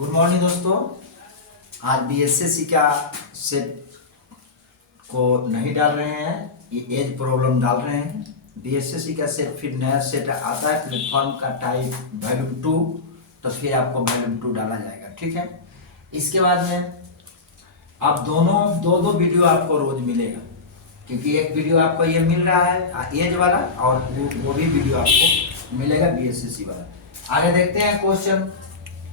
Good morning दोस्तों। आज BSSC का सेट को नहीं डाल रहे हैं, ये एज प्रॉब्लम डाल रहे हैं। बीएसएससी का सेट फिर नया सेट आता है प्लेटफॉर्म का टाइप वॉल्यूम 2, तो फिर आपको वॉल्यूम 2 डाला जाएगा, ठीक है। इसके बाद में आप दोनों दो वीडियो आपको रोज मिलेगा, क्योंकि एक वीडियो आपको ये मिल रहा है एज वाला और वो भी वीडियो आपको मिलेगा बीएसएससी वाला। आगे देखते हैं क्वेश्चन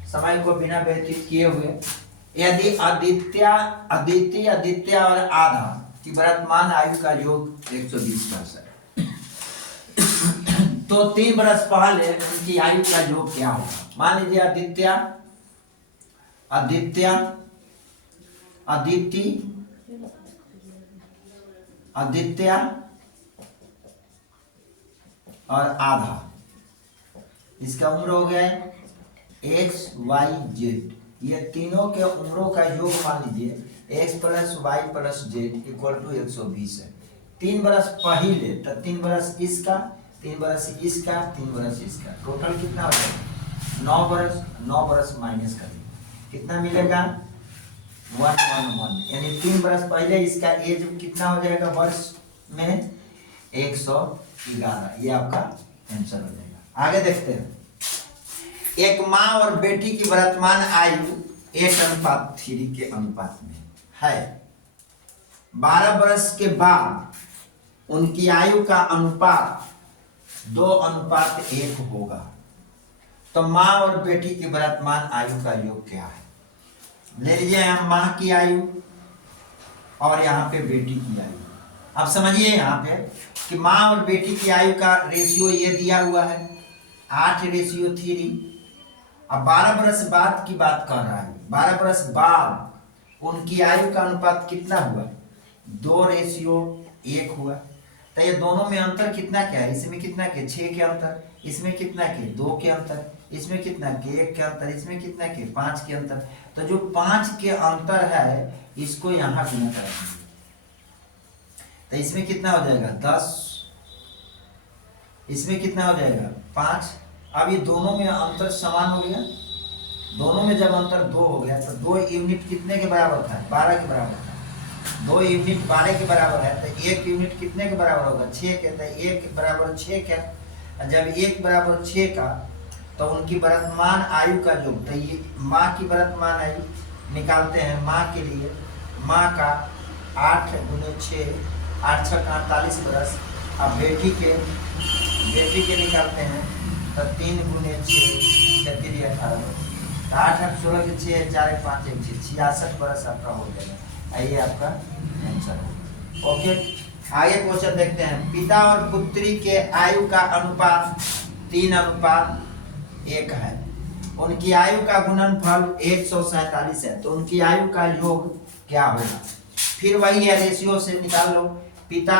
समय को बिना व्यतीत किए हुए। यदि आदित्य और आधा की वर्तमान आयु का योग 120 वर्ष है तो 3 बरस पहले उनकी आयु का योग क्या होगा। मान लीजिए आदित्य और आधा, इसका उम्र हो गया एक्स वाई जेड। ये तीनों के उम्रों का योग मान लीजिए x plus y plus z equal to 120 है। 3 बरस पहले तो 3 बरस इसका, 3 बरस इसका, 3 बरस इसका, टोटल कितना हो जाएगा 9 बरस। 9 बरस माइनस कर कितना मिलेगा 111, यानी 3 बरस पहले इसका एज कितना हो जाएगा वर्ष में 111। ये आपका आंसर हो जाएगा। आगे देखते हैं। एक माँ और बेटी की वर्तमान आयु 8:3 के अनुपात में है। 12 वर्ष के बाद उनकी आयु का अनुपात 2:1 होगा। तो माँ और बेटी की वर्तमान आयु का योग क्या है। ले लीजिए यहाँ माँ की आयु और यहाँ पे बेटी की आयु। अब समझिए यहाँ पे कि माँ और बेटी की आयु का रेशियो ये दिया हुआ है 8:3। अब 12 बरस बाद की बात कर रहा है। 12 बरस बाद उनकी आयु का अनुपात कितना हुआ 2:1 हुआ। तो ये दोनों में अंतर कितना क्या है, इसमें कितना के 6 के अंतर, इसमें कितना के 2 के अंतर, इसमें कितना के 1 के अंतर, इसमें कितना के 5 के अंतर। तो जो 5 के अंतर है इसको यहाँ गुना करेंगे तो इसमें कितना हो जाएगा 10, इसमें कितना हो जाएगा 5। अब ये दोनों में अंतर समान हो गया। दोनों में जब अंतर 2 हो गया तो 2 यूनिट कितने के बराबर था 12 के बराबर था। 2 यूनिट 12 के बराबर है तो 1 यूनिट कितने के बराबर होगा 6 के। तो 1 बराबर 6 का, जब 1 बराबर 6 का तो उनकी वर्तमान आयु का योग, तो ये माँ की वर्तमान आयु निकालते हैं। माँ के लिए माँ का 8 × 6 8 × 6 = 48 बरस। अब बेटी के निकालते हैं तो 3 × 6 36 18 8 8 16 के 6 4 5 1 66 बरस आपका हो जाएगा। ये आपका आंसर होगा। ओके, आगे क्वेश्चन देखते हैं। पिता और पुत्री के आयु का अनुपात 3:1 है। उनकी आयु का गुणनफल 147 है। तो उनकी आयु का योग क्या होगा। फिर वही है, रेशियो से निकाल लो। पिता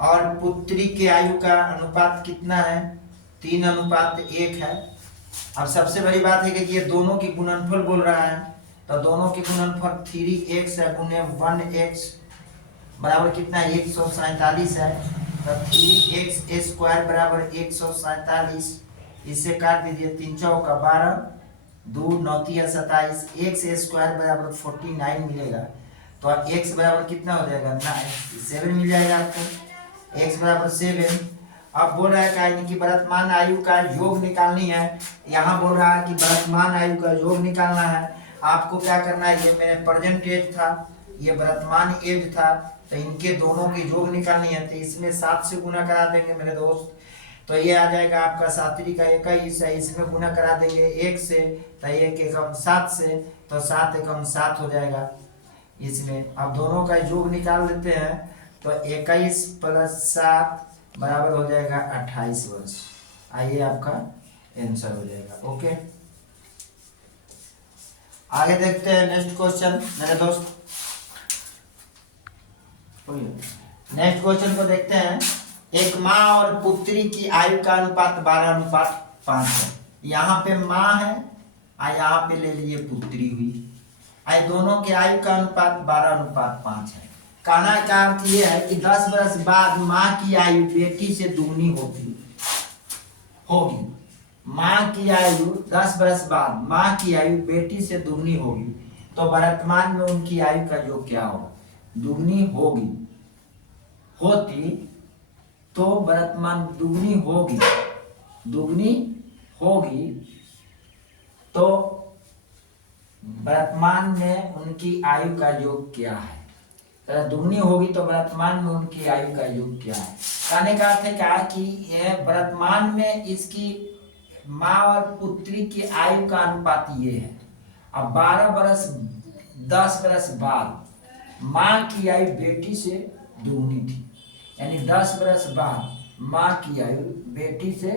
और पुत्री के आयु का अनुपात कितना है 3:1 है। अब सबसे बड़ी बात है कि ये दोनों की गुणनफल बोल रहा है, तो दोनों की गुणनफल 3x गुने 1x बराबर कितना 147 है। तो 3x² बराबर 147। इससे काट दीजिए 3 चौका 12 2 9 27 x² बराबर 49 मिलेगा। तो x बराबर कितना हो जाएगा 7 मिल जाएगा आपको। x बराबर 7। अब बोल रहा है कि इनकी वर्तमान आयु का योग निकालनी है। यहाँ बोल रहा है कि वर्तमान आयु का योग निकालना है। आपको क्या करना है, ये मेरे प्रेजेंट एज था, ये वर्तमान एज था, तो इनके दोनों की योग निकालनी है। तो इसमें 7 से गुना करा देंगे मेरे दोस्त, तो ये आ जाएगा आपका 7 का 21 है। इसमें गुना करा देंगे 1 से, तो 1 एकम 7 से, तो 7 एकम 7 हो जाएगा इसमें। अब दोनों का योग निकाल लेते हैं तो 21 + 7 बराबर हो जाएगा 28 वर्ष। आइए आपका आंसर हो जाएगा। ओके, आगे देखते हैं नेक्स्ट क्वेश्चन मेरे दोस्त। नेक्स्ट क्वेश्चन को देखते हैं। एक माँ और पुत्री की आयु का अनुपात 12:5 है। यहाँ पे माँ है और यहाँ पे ले लीजिए पुत्री हुई। आई दोनों के आयु का अनुपात 12:5 है। कहना का अर्थ ये है कि 10 वर्ष बाद माँ की आयु बेटी से दुगनी होगी। माँ की आयु 10 वर्ष बाद माँ की आयु बेटी से दुगनी होगी, तो वर्तमान में उनकी आयु का योग क्या होगा? दुगनी होगी, होती तो वर्तमान दुगनी होगी, दुगनी होगी तो वर्तमान में उनकी आयु का योग क्या है? दुगनी होगी तो वर्तमान में उनकी आयु का योग क्या है? कहने का अर्थ है क्या कि यह वर्तमान में इसकी माँ और पुत्री की आयु का अनुपात ये है। अब 12 वर्ष 10 वर्ष बाद माँ की आयु बेटी से दुगनी थी, यानी 10 वर्ष बाद माँ की आयु बेटी से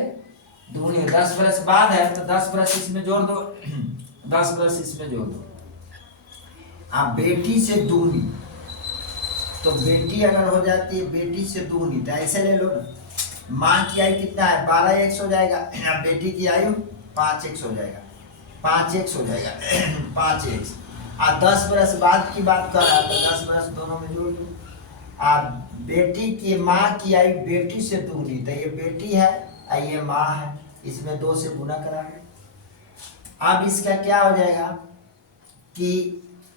दुगनी। 10 वर्ष बाद है तो 10 वर्ष इसमें जोड़ दो 10 वर्ष इसमें जोड़ दो। अब बेटी से दुगनी, तो बेटी अगर हो जाती है बेटी से दुगनी तो ऐसे ले लो ना, माँ की आयु कितना है? 12x हो जाएगा, बेटी की आयु 5x हो जाएगा, 5x हो जाएगा 5x। और 10 वर्ष बाद की बात कर रहा है तो 10 वर्ष दोनों में जोड़ दो। अब बेटी की माँ की आयु बेटी से दुगनी, तो ये बेटी है और ये माँ है, इसमें 2 से गुना कराएंगे। अब इसका क्या हो जाएगा कि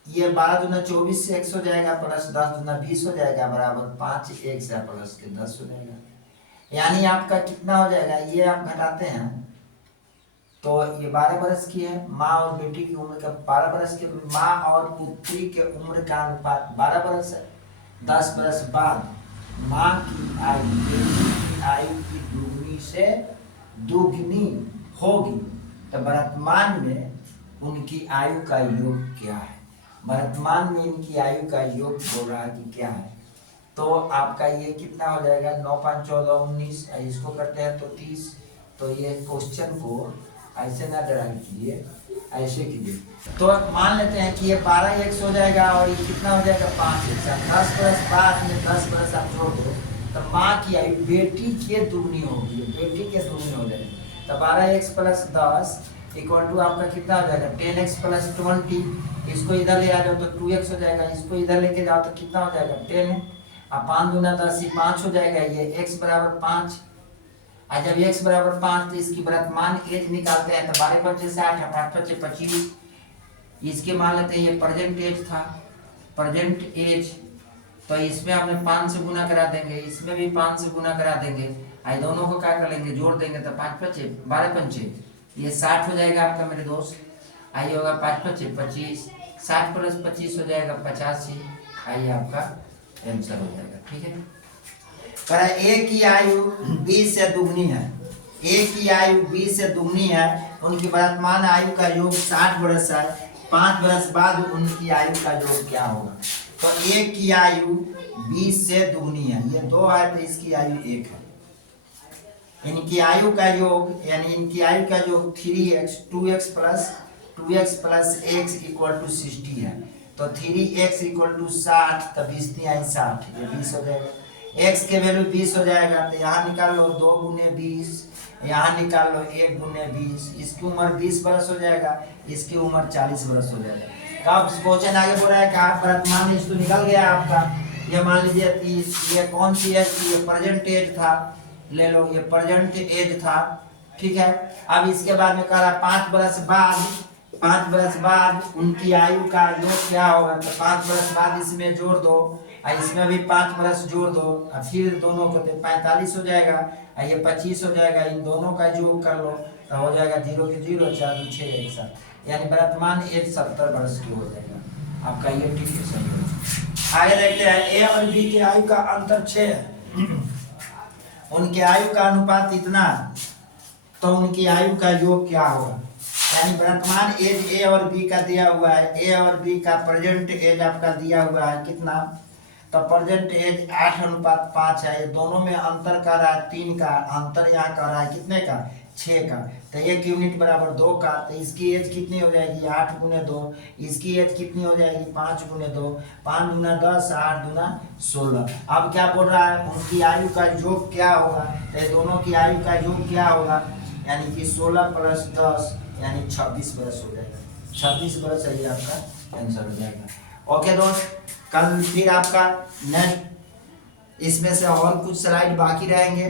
ये 12 दूना 24 से x हो जाएगा, प्लस 10 दूना 20 हो जाएगा, बराबर 5x या प्लस के 10 हो जाएगा। यानी आपका कितना हो जाएगा? ये आप घटाते हैं तो ये 12 वर्ष की है माँ और बेटी की उम्र का, 12 वर्ष के माँ और पुत्री के उम्र का अनुपात 12 वर्ष है। 10 वर्ष बाद माँ की आयु बेटी की आयु की दुगनी से दुगनी होगी, तो वर्तमान में उनकी आयु का योग क्या है? वर्तमान में इनकी आयु का योग बोल रहा है कि क्या है? तो आपका ये कितना हो जाएगा? 9 5 14 19, इसको करते हैं तो 30। तो ये क्वेश्चन को ऐसे ना ड्राइव कीजिए, ऐसे कीजिए। तो मान लेते हैं कि ये 12x हो जाएगा और ये कितना हो जाएगा? 5x। 10 वर्ष बाद में 10 वर्ष आप जोड़ दो तो माँ की आयु बेटी के दुगनी होगी, बेटी के दुगनी हो जाएगी। तो 12x प्लस 10 इक्वल टू आपका कितना हो जाएगा? 10x plus 20। इसको इधर ले आ जाओ तो 2x हो जाएगा, इसको इधर लेके जाओ तो कितना हो जाएगा? 10 है। अब 5 दूना 10, ये 5 हो जाएगा, ये x बराबर 5। और जब x बराबर 5 तो इसकी वर्तमान एज निकालते हैं तो 12 5 60, 5 5 25। इसके मान लेते हैं ये प्रेजेंट एज था, प्रेजेंट एज, तो इसमें हमने 5 से गुना करा देंगे, इसमें भी 5 से गुना करा देंगे। आई दोनों को क्या कर लेंगे? जोड़ देंगे तो 5 5 12 5 ये 60 हो जाएगा आपका मेरे दोस्त। आइए होगा 5 5 25, 60 प्लस 25 हो जाएगा 85। आइए आपका आंसर हो जाएगा। ठीक है, करा ए की आयु 20 से दुगनी है, ए की आयु 20 से दुगनी है, उनकी वर्तमान आयु का योग 60 वर्ष है। 5 वर्ष बाद उनकी आयु का योग क्या होगा? तो ए की आयु 20 से दुगनी है, ये 2 है तो इसकी आयु 1 है। इनकी आयु का योग यानी इनकी आयु का योग 3x 2x plus x equal to 60 है। तो 3x इक्वल टू 60, तो 20 × 60, ये 20 हो जाएगा। x के वैल्यू 20 हो जाएगा तो यहाँ निकाल लो 2 × 20, यहाँ निकाल लो 1 × 20। इसकी उम्र 20 वर्ष हो जाएगा, इसकी उम्र 40 वर्ष हो जाएगा। अब क्वेश्चन आगे बोल रहा है कि आप वर्तमान एज तो निकल गया आपका, ये मान लीजिए ये कौन सी एज थी? ये प्रेजेंट एज था, ले लो ये प्रेजेंट एज था। ठीक है, अब इसके बाद में कह रहा 5 वर्ष बाद उनकी आयु का योग क्या होगा? तो 5 वर्ष बाद इसमें जोड़ दो और इसमें भी 5 वर्ष जोड़ दो और फिर दोनों को 45 हो जाएगा और ये 25 हो जाएगा। इन दोनों का योग कर लो तो हो जाएगा 0 के 0 4 2 6 1 7, यानी वर्तमान एज 70 वर्ष की हो जाएगा आपका। ये ठीक है, सही है। आगे देखते हैं ए और बी की आयु का अंतर 6 है, उनके आयु का अनुपात इतना, तो उनकी आयु का योग क्या होगा? यानी वर्तमान एज ए और बी का दिया हुआ है, ए और बी का प्रेजेंट एज आपका दिया हुआ है कितना? तो प्रेजेंट एज 8:5 है। ये दोनों में अंतर कर रहा है 3 का, अंतर यहाँ कर रहा है कितने का? 6 का। तो 1 यूनिट बराबर 2 का, तो इसकी एज कितनी हो जाएगी? 8 × 2। इसकी एज कितनी हो जाएगी? 5 × 2, 5 दूना 10, 8 दूना 16। अब क्या बोल रहा है? उनकी आयु का योग क्या होगा? तो दोनों की आयु का योग क्या होगा? यानी कि 16 प्लस 10 यानी 26 वर्ष हो जाएगा। 26 वर्ष है, ये आपका आंसर हो जाएगा। ओके दोस्त, कल फिर आपका नेक्स्ट इसमें से और कुछ स्लाइड बाकी रहेंगे।